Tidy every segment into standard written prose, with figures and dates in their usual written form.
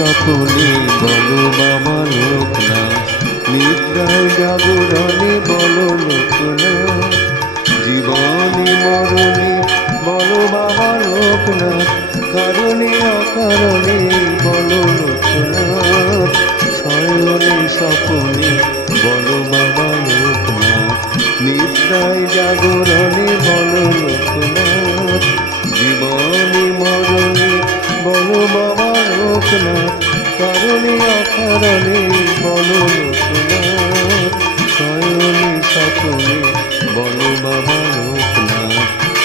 স্বপনে বলো বাবা লোকনাথ, নিদ্রায় জাগরণে বলো লোকনাথ, জীবনে মরণে বলো বাবা লোকনাথ, কারণে অকারণে বলো লোকনাথ, শয়নে স্বপনে বলো বাবা লোকনাথ, নিদ্রায় জাগরণে বলো লোকনাথ, জীবনে মরণে বলো বাবা লোকনাথ, কারণে অকারণে বলো লোকনাথ, শয়নে স্বপনে বলো বাবা লোকনাথ,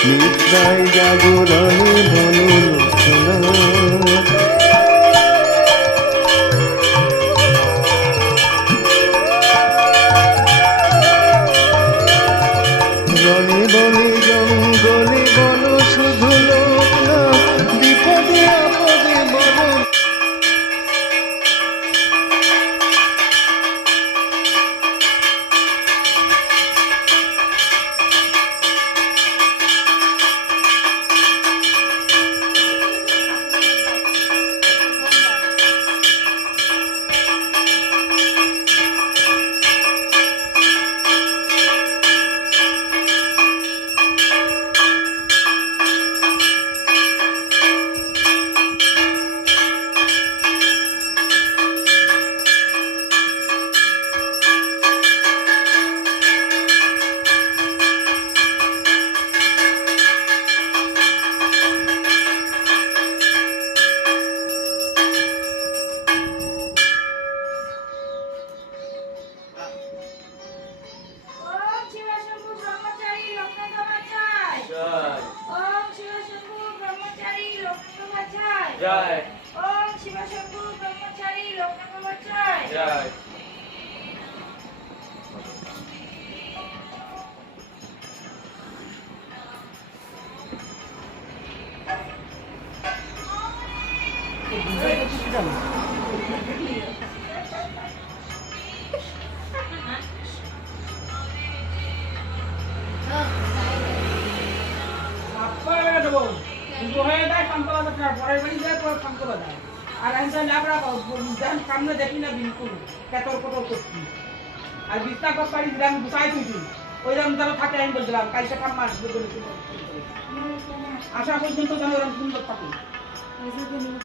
নিদ্রায় জাগরণে বলো লোকনাথ। রণে বনে জঙ্গলে বলো শুধু লোকনাথ, বিপদে আপদে বলো। जय ओम शिव शंभु ब्रह्मचारी लोकनाथ जय जय সামনে দেখি না বিলকুল কেতর কত করছি আর বিস্তার পারি দিলাম গুছাই তুই ওইরকম যেন থাকে আমি বলছিলাম কালকে ঠাম্মা আসবে বলে আসা পর্যন্ত যেন ওরকম সুন্দর থাকে।